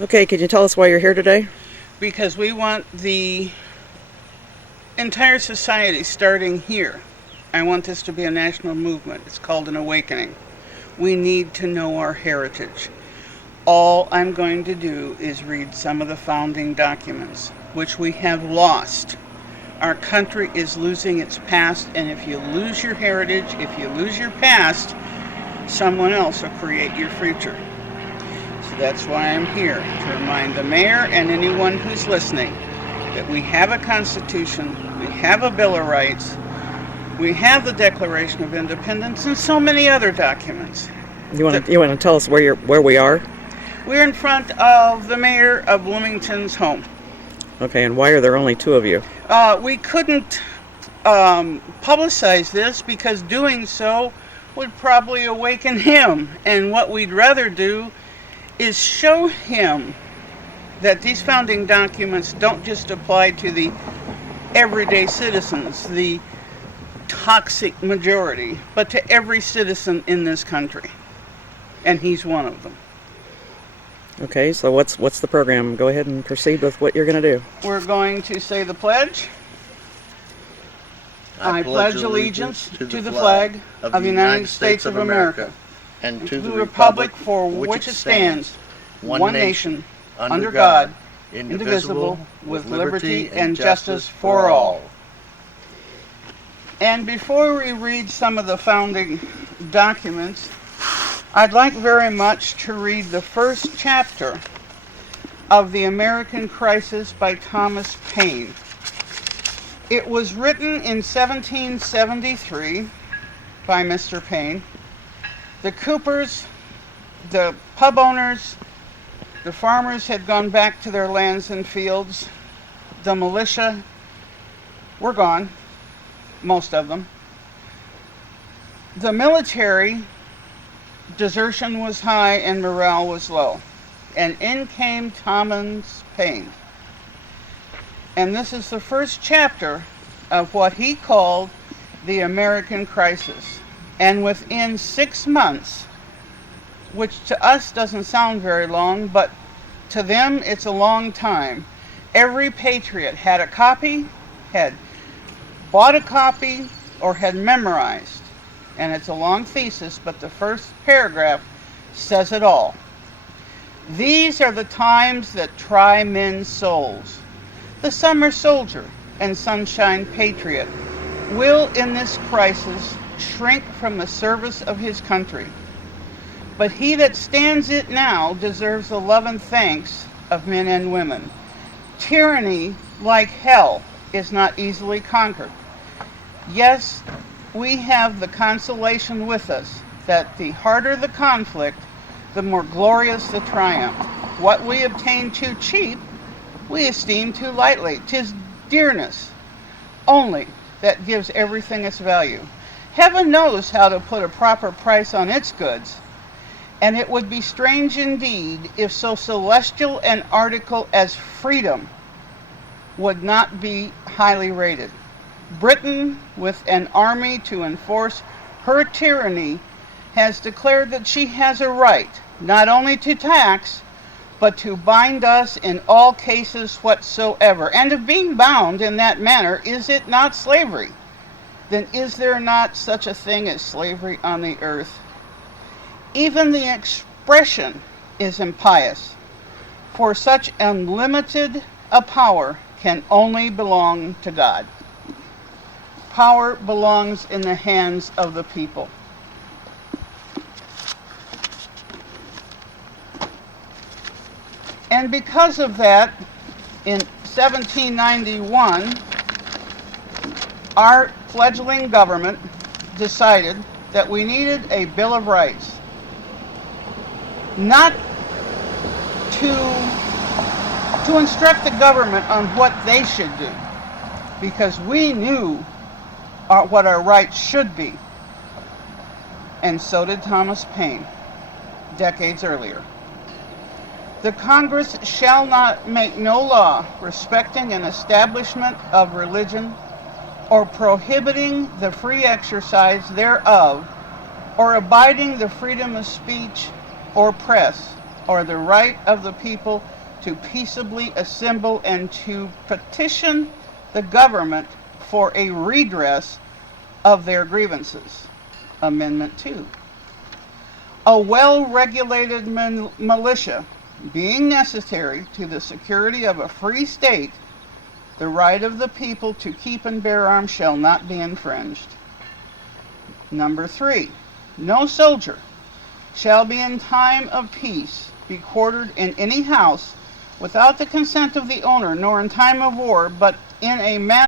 Okay, can you tell us why you're here today? Because we want the entire society starting here. I want this to be a national movement. It's called an awakening. We need to know our heritage. All I'm going to do is read some of the founding documents, which we have lost. Our country is losing its past, and if you lose your heritage, if you lose your past, someone else will create your future. So that's why I'm here, to remind the mayor and anyone who's listening that we have a constitution, we have a Bill of Rights, we have the Declaration of Independence, and so many other documents. You The, want to tell us where we are? we're in front of the mayor of Bloomington's home. Okay, and why are there only two of you? We couldn't publicize this because doing so would probably awaken him. And what we'd rather do is show him that these founding documents don't just apply to the everyday citizens, the toxic majority, but to every citizen in this country. And he's one of them. Okay, so what's the program? Go ahead and proceed with what you're going to do. We're going to say the pledge. I pledge allegiance to the flag of the United States of America and to the republic for which it stands, one nation, under God, indivisible, with liberty and justice for all. And before we read some of the founding documents, I'd like very much to read the first chapter of The American Crisis by Thomas Paine. It was written in 1773 by Mr. Paine. The Coopers, the pub owners, the farmers had gone back to their lands and fields. The militia were gone, most of them. The military desertion was high and morale was low. And in came Thomas Paine. And this is the first chapter of what he called the American Crisis. And within 6 months, which to us doesn't sound very long, but to them it's a long time, every patriot had a copy, had bought a copy, or had memorized. And it's a long thesis, but the first paragraph says it all. These are the times that try men's souls. The summer soldier and sunshine patriot will in this crisis shrink from the service of his country. But he that stands it now deserves the love and thanks of men and women. Tyranny, like hell, is not easily conquered. Yes, we have the consolation with us that the harder the conflict, the more glorious the triumph. What we obtain too cheap, we esteem too lightly. 'Tis dearness only that gives everything its value. Heaven knows how to put a proper price on its goods, and it would be strange indeed if so celestial an article as freedom would not be highly rated. Britain, with an army to enforce her tyranny, has declared that she has a right not only to tax, but to bind us in all cases whatsoever. And if being bound in that manner, is it not slavery? Then is there not such a thing as slavery on the earth? Even the expression is impious, for such unlimited a power can only belong to God. Power belongs in the hands of the people. And because of that, in 1791, our fledgling government decided that we needed a Bill of Rights. Not to instruct the government on what they should do, because we knew what our rights should be. And so did Thomas Paine, decades earlier. The Congress shall not make no law respecting an establishment of religion, or prohibiting the free exercise thereof, or abiding the freedom of speech or press, or the right of the people to peaceably assemble and to petition the government for a redress of their grievances. Amendment 2. A well-regulated militia being necessary to the security of a free state, the right of the people to keep and bear arms shall not be infringed. Number 3. No soldier shall be in time of peace be quartered in any house without the consent of the owner, nor in time of war, but in a manner